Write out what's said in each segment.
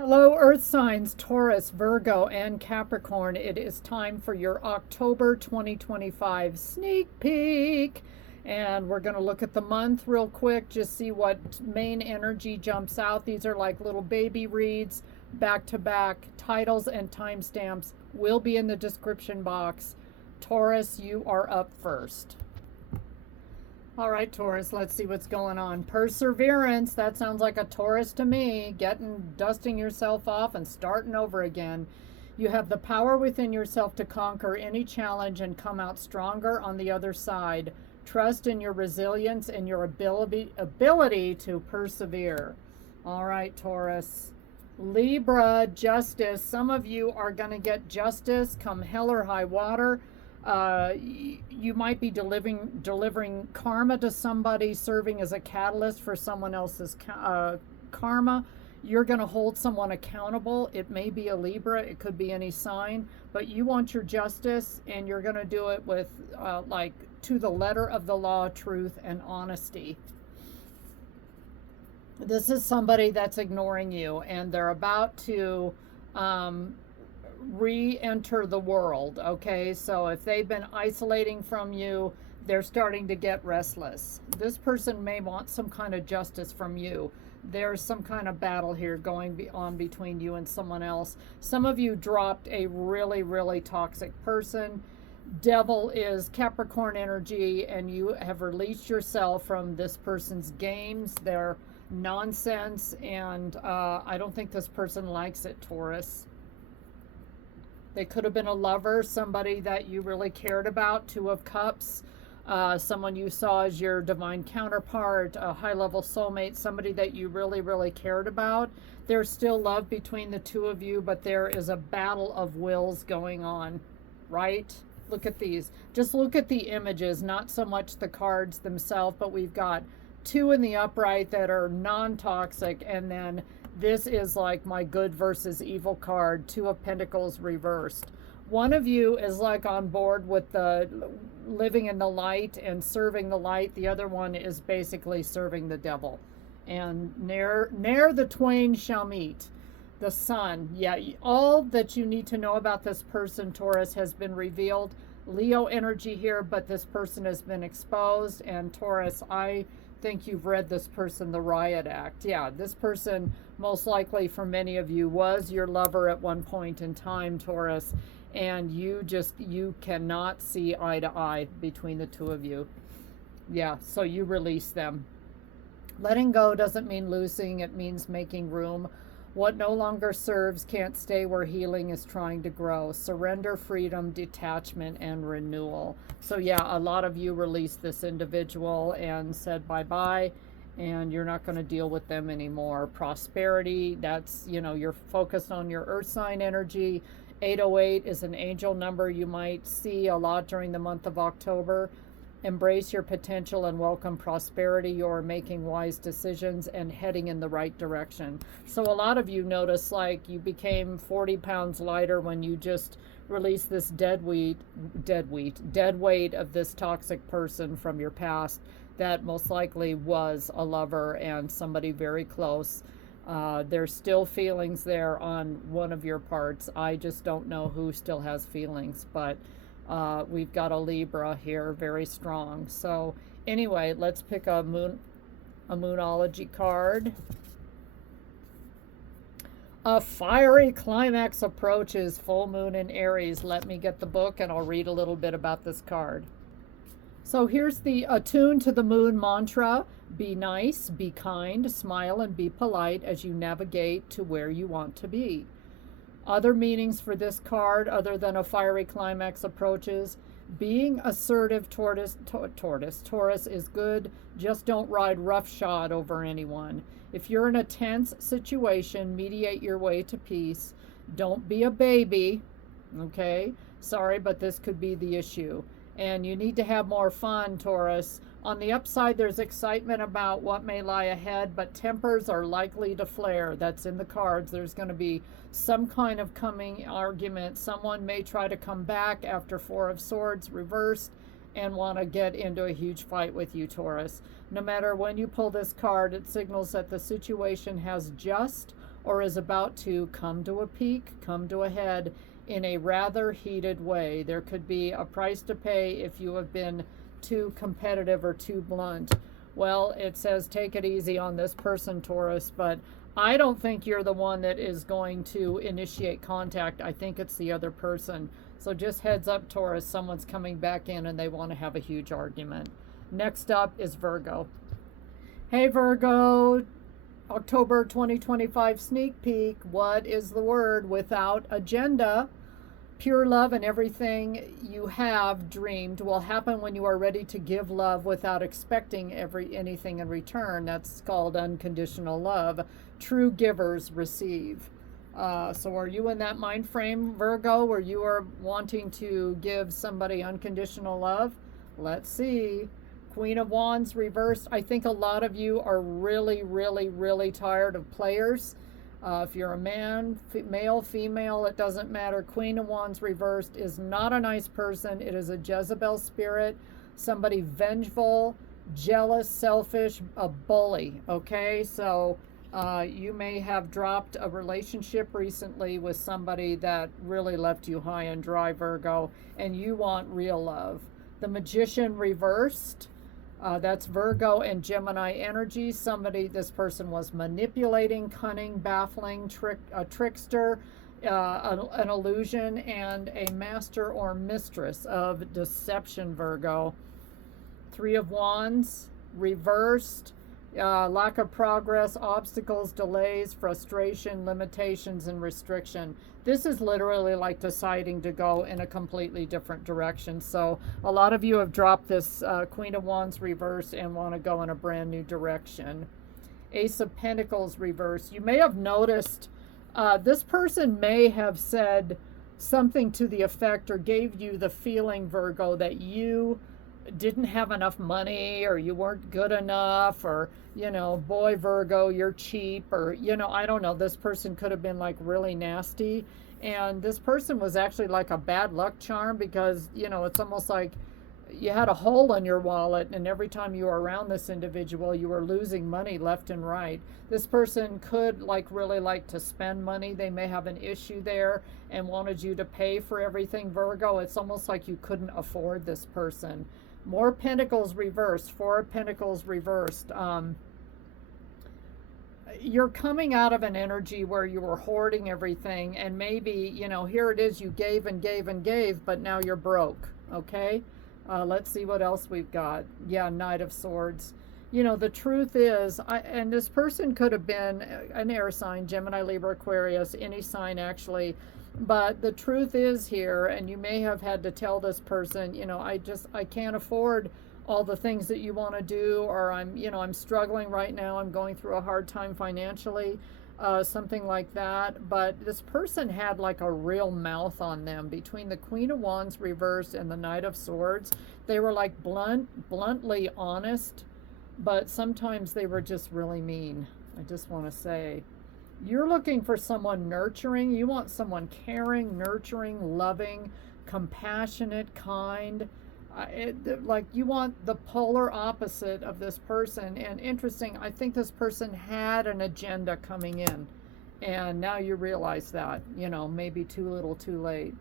Hello, Earth signs, Taurus, Virgo, and Capricorn. It is time for your October 2025 sneak peek. And we're going to look at the month real quick, just see what main energy jumps out. These are like little baby reads, back to back. Titles and timestamps will be in the description box. Taurus, you are up first. All right, Taurus, let's see what's going on. Perseverance, that sounds like a Taurus to me. Dusting yourself off and starting over again. You have the power within yourself to conquer any challenge and come out stronger on the other side. Trust in your resilience and your ability to persevere. All right, Taurus. Libra, justice. Some of you are going to get justice come hell or high water. You might be delivering karma to somebody, serving as a catalyst for someone else's karma. You're going to hold someone accountable. It may be a Libra, it could be any sign, but you want your justice, and you're going to do it with like to the letter of the law, truth, and honesty. This is somebody that's ignoring you, and they're about to re-enter the world. Okay, so if they've been isolating from you, they're starting to get restless. This person may want some kind of justice from you. There's some kind of battle here going on between you and someone else. Some of you dropped a really toxic person. Devil is Capricorn energy, and you have released yourself from this person's games, their nonsense, and I don't think this person likes it, Taurus. They could have been a lover, somebody that you really cared about, Two of Cups, someone you saw as your divine counterpart, a high-level soulmate, somebody that you really cared about. There's still love between the two of you, but there is a battle of wills going on, right? Look at these. Just look at the images, not so much the cards themselves, but we've got two in the upright that are non-toxic, and then this is like my good versus evil card, Two of Pentacles reversed. One of you is like on board with the living in the light and serving the light. The other one is basically serving the devil. And ne'er the twain shall meet. The sun. Yeah, all that you need to know about this person, Taurus, has been revealed. Leo energy here, but this person has been exposed. And Taurus, I think you've read this person, the Riot Act. Yeah, this person most likely for many of you was your lover at one point in time, Taurus, and you cannot see eye to eye between the two of you. Yeah, so you release them. Letting go doesn't mean losing, it means making room. What no longer serves can't stay where healing is trying to grow. Surrender, freedom, detachment, and renewal. So yeah, a lot of you released this individual and said bye-bye, and you're not going to deal with them anymore. Prosperity, that's, you're focused on your earth sign energy. 808 is an angel number you might see a lot during the month of October. Embrace your potential and welcome prosperity. You're making wise decisions and heading in the right direction. So a lot of you notice like you became 40 pounds lighter when you just released this dead weight of this toxic person from your past that most likely was a lover and somebody very close. There's still feelings there on one of your parts. I just don't know who still has feelings, but we've got a Libra here, very strong. So anyway, let's pick a moonology card. A fiery climax approaches, full moon in Aries. Let me get the book and I'll read a little bit about this card. So here's the attune to the moon mantra. Be nice, be kind, smile, and be polite as you navigate to where you want to be. Other meanings for this card, other than a fiery climax approaches, being assertive, Taurus is good. Just don't ride roughshod over anyone. If you're in a tense situation, mediate your way to peace. Don't be a baby, okay? Sorry, but this could be the issue. And you need to have more fun, Taurus. On the upside, there's excitement about what may lie ahead, but tempers are likely to flare. That's in the cards. There's going to be some kind of coming argument. Someone may try to come back after Four of Swords reversed and want to get into a huge fight with you, Taurus. No matter when you pull this card, it signals that the situation has just or is about to come to a peak, come to a head in a rather heated way. There could be a price to pay if you have been too competitive or too blunt. Well, it says take it easy on this person, Taurus, but I don't think you're the one that is going to initiate contact. I think it's the other person. So just heads up, Taurus, someone's coming back in and they want to have a huge argument. Next up is Virgo. Hey, Virgo, October 2025 sneak peek. What is the word? Without agenda. Pure love and everything you have dreamed will happen when you are ready to give love without expecting anything in return. That's called unconditional love. True givers receive. So are you in that mind frame, Virgo, where you are wanting to give somebody unconditional love? Let's see. Queen of Wands reversed. I think a lot of you are really, really, really tired of players. If you're a man, male, female, it doesn't matter. Queen of Wands reversed is not a nice person. It is a Jezebel spirit, somebody vengeful, jealous, selfish, a bully. Okay, so you may have dropped a relationship recently with somebody that really left you high and dry, Virgo, and you want real love. The Magician reversed. That's Virgo and Gemini energy. This person was manipulating, cunning, baffling, a trickster, an illusion, and a master or mistress of deception, Virgo. Three of Wands, reversed. Lack of progress, obstacles, delays, frustration, limitations, and restriction. This is literally like deciding to go in a completely different direction. So a lot of you have dropped this Queen of Wands reverse and want to go in a brand new direction. Ace of Pentacles reverse. You may have noticed this person may have said something to the effect or gave you the feeling, Virgo, that you didn't have enough money, or you weren't good enough, or, you know, boy, Virgo, you're cheap, or, you know, I don't know. This person could have been like really nasty, and this person was actually like a bad luck charm, because, you know, it's almost like you had a hole in your wallet, and every time you were around this individual, you were losing money left and right. This person could really like to spend money. They may have an issue there and wanted you to pay for everything, Virgo. It's almost like you couldn't afford this person. More Pentacles reversed. Four of Pentacles reversed. You're coming out of an energy where you were hoarding everything, and maybe, you know, here it is, you gave and gave and gave, but now you're broke, okay? Let's see what else we've got. Yeah, Knight of Swords. You know, the truth is, and this person could have been an air sign, Gemini, Libra, Aquarius, any sign actually, but the truth is here, and you may have had to tell this person, you know, I can't afford all the things that you want to do, or I'm struggling right now, I'm going through a hard time financially, something like that. But this person had like a real mouth on them. Between the Queen of Wands reversed and the Knight of Swords, they were like bluntly honest, but sometimes they were just really mean. I just want to say, you're looking for someone nurturing. You want someone caring, nurturing, loving, compassionate, kind. Like you want the polar opposite of this person. And interesting, I think this person had an agenda coming in, and now you realize that, you know, maybe too little too late.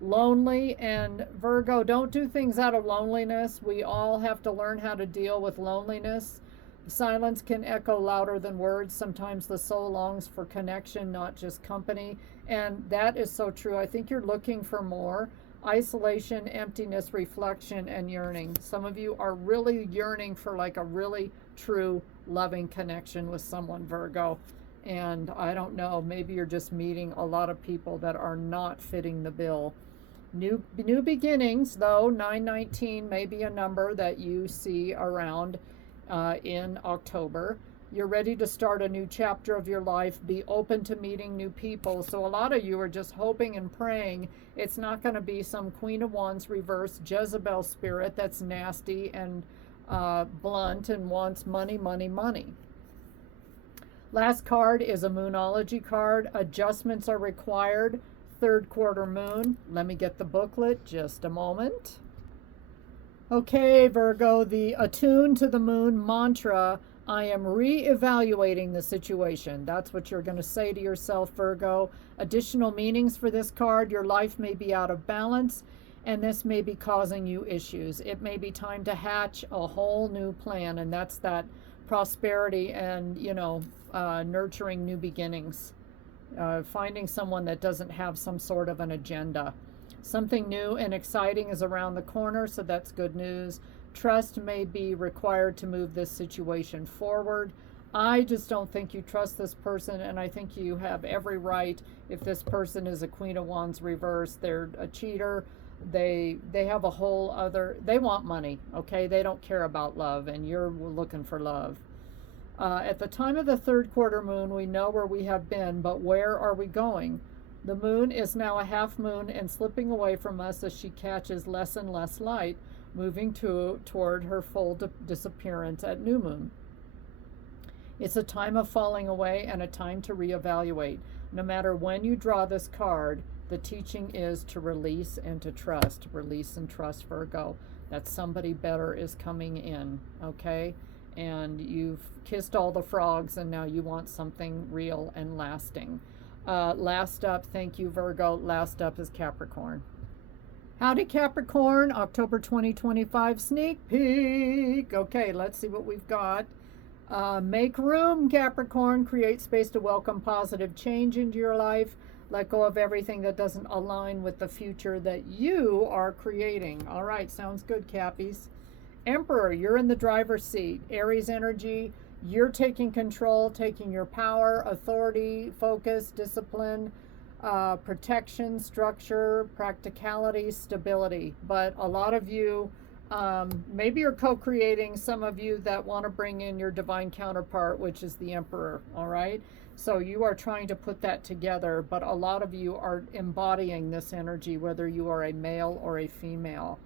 Lonely. And Virgo, don't do things out of loneliness. We all have to learn how to deal with loneliness. Silence can echo louder than words. Sometimes the soul longs for connection, not just company. And that is so true. I think you're looking for more. Isolation, emptiness, reflection, and yearning. Some of you are really yearning for like a really true loving connection with someone, Virgo. And I don't know, maybe you're just meeting a lot of people that are not fitting the bill. New beginnings, though. 919 may be a number that you see around in October. You're ready to start a new chapter of your life. Be open to meeting new people. So a lot of you are just hoping and praying it's not going to be some Queen of Wands reverse Jezebel spirit that's nasty and blunt and wants money, money, money. Last card is a Moonology card. Adjustments are required. Third quarter moon. Let me get the booklet. Just a moment. Okay, Virgo, the Attune to the Moon mantra I am re-evaluating the situation. That's what you're going to say to yourself, Virgo. Additional meanings for this card. Your life may be out of balance, and this may be causing you issues. It may be time to hatch a whole new plan, and that's that prosperity and, nurturing new beginnings. Finding someone that doesn't have some sort of an agenda. Something new and exciting is around the corner, so that's good news. Trust may be required to move this situation forward. I just don't think you trust this person, and I think you have every right. If this person is a Queen of Wands reverse, they're a cheater. They have a whole other, they want money, okay? They don't care about love, and you're looking for love. At the time of the third quarter moon, we know where we have been, but where are we going? The moon is now a half moon and slipping away from us as she catches less and less light, moving toward her full disappearance at new moon. It's a time of falling away and a time to reevaluate. No matter when you draw this card, the teaching is to release and to trust. Release and trust, Virgo. That somebody better is coming in, okay? And you've kissed all the frogs and now you want something real and lasting. Last up, thank you, Virgo. Last up is Capricorn. Howdy, Capricorn. October 2025 sneak peek. Okay, let's see what we've got. Make room, Capricorn. Create space to welcome positive change into your life. Let go of everything that doesn't align with the future that you are creating. All right, sounds good, Cappies. Emperor, you're in the driver's seat. Aries energy, you're taking control, taking your power, authority, focus, discipline, protection, structure, practicality, stability. But a lot of you, maybe you're co-creating, some of you that want to bring in your divine counterpart, which is the Emperor, all right? So you are trying to put that together, but a lot of you are embodying this energy, whether you are a male or a female.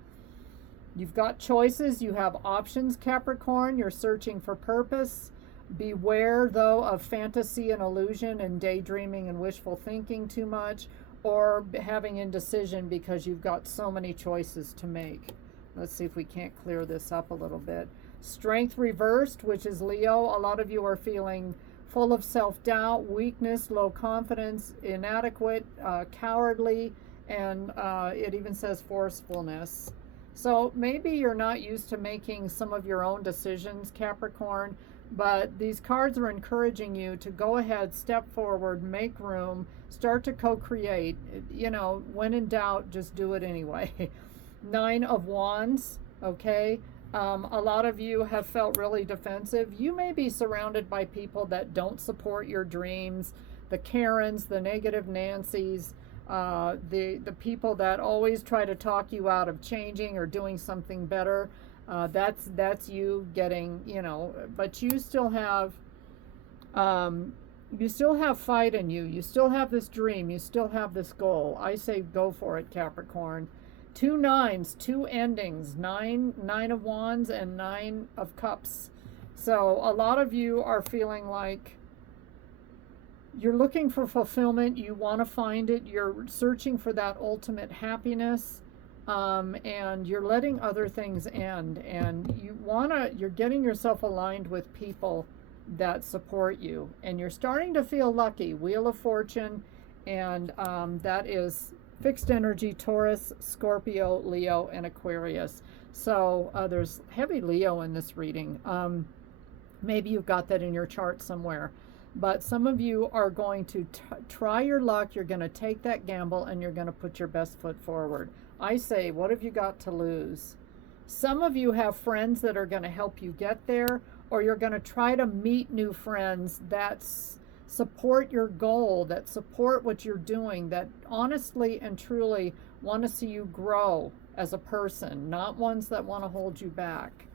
You've got choices, you have options, Capricorn. You're searching for purpose. Beware, though, of fantasy and illusion and daydreaming and wishful thinking too much, or having indecision because you've got so many choices to make. Let's see if we can't clear this up a little bit. Strength reversed, which is Leo. A lot of you are feeling full of self-doubt, weakness, low confidence, inadequate, cowardly, and it even says forcefulness. So maybe you're not used to making some of your own decisions, Capricorn, but these cards are encouraging you to go ahead, step forward, make room, start to co-create. When in doubt, just do it anyway. 9 of Wands, okay? A lot of you have felt really defensive. You may be surrounded by people that don't support your dreams, the Karens, the negative Nancys, the people that always try to talk you out of changing or doing something better. That's you getting, but you still have fight in you. You still have this dream. You still have this goal. I say go for it, Capricorn. 2 nines, 2 endings, 9 of Wands and 9 of Cups. So a lot of you are feeling like you're looking for fulfillment. You want to find it. You're searching for that ultimate happiness. And you're letting other things end, and you're getting yourself aligned with people that support you, and you're starting to feel lucky. Wheel of Fortune, and that is fixed energy, Taurus, Scorpio, Leo, and Aquarius. So there's heavy Leo in this reading. Maybe you've got that in your chart somewhere, but some of you are going to try your luck. You're going to take that gamble, and you're going to put your best foot forward. I say, what have you got to lose? Some of you have friends that are going to help you get there, or you're going to try to meet new friends that support your goal, that support what you're doing, that honestly and truly want to see you grow as a person, not ones that want to hold you back.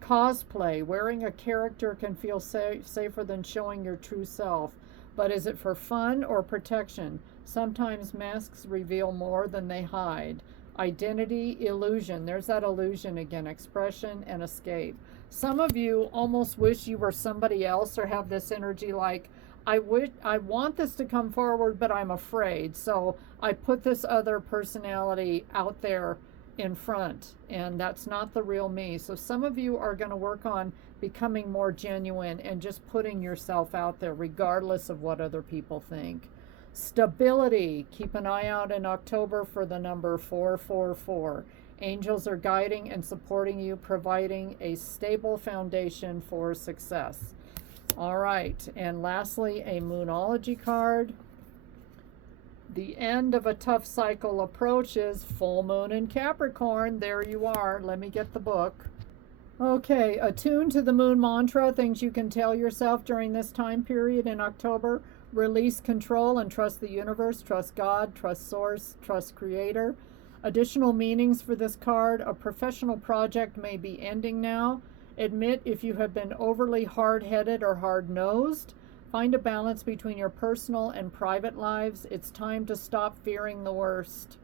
Cosplay, wearing a character can feel safer than showing your true self. But is it for fun or protection? Sometimes masks reveal more than they hide. Identity, illusion. There's that illusion again. Expression and escape. Some of you almost wish you were somebody else, or have this energy like, I want this to come forward, but I'm afraid. So I put this other personality out there in front, and that's not the real me. So some of you are going to work on becoming more genuine and just putting yourself out there regardless of what other people think. Stability. Keep an eye out in October for the number 444. Angels are guiding and supporting you, providing a stable foundation for success. All right, and lastly, a Moonology card. The end of a tough cycle approaches. Full moon in Capricorn. There you are. Let me get the book. Okay, attune to the moon mantra, things you can tell yourself during this time period in October. Release control and trust the universe, trust God, trust source, trust creator. Additional meanings for this card. A professional project may be ending now. Admit if you have been overly hard-headed or hard-nosed. Find a balance between your personal and private lives. It's time to stop fearing the worst.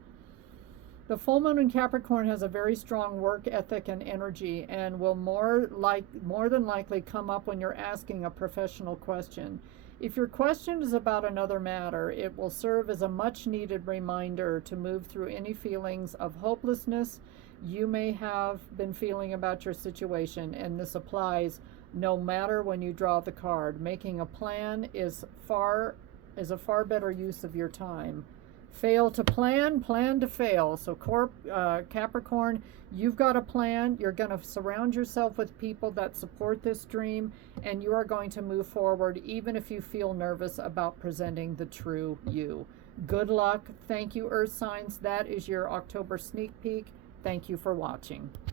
The full moon in Capricorn has a very strong work ethic and energy, and will more than likely come up when you're asking a professional question. If your question is about another matter, it will serve as a much needed reminder to move through any feelings of hopelessness you may have been feeling about your situation, and this applies no matter when you draw the card. Making a plan is a far better use of your time. Fail to plan, plan to fail. So Capricorn, you've got a plan. You're going to surround yourself with people that support this dream, and you are going to move forward even if you feel nervous about presenting the true you. Good luck. Thank you, Earth signs. That is your October sneak peek. Thank you for watching.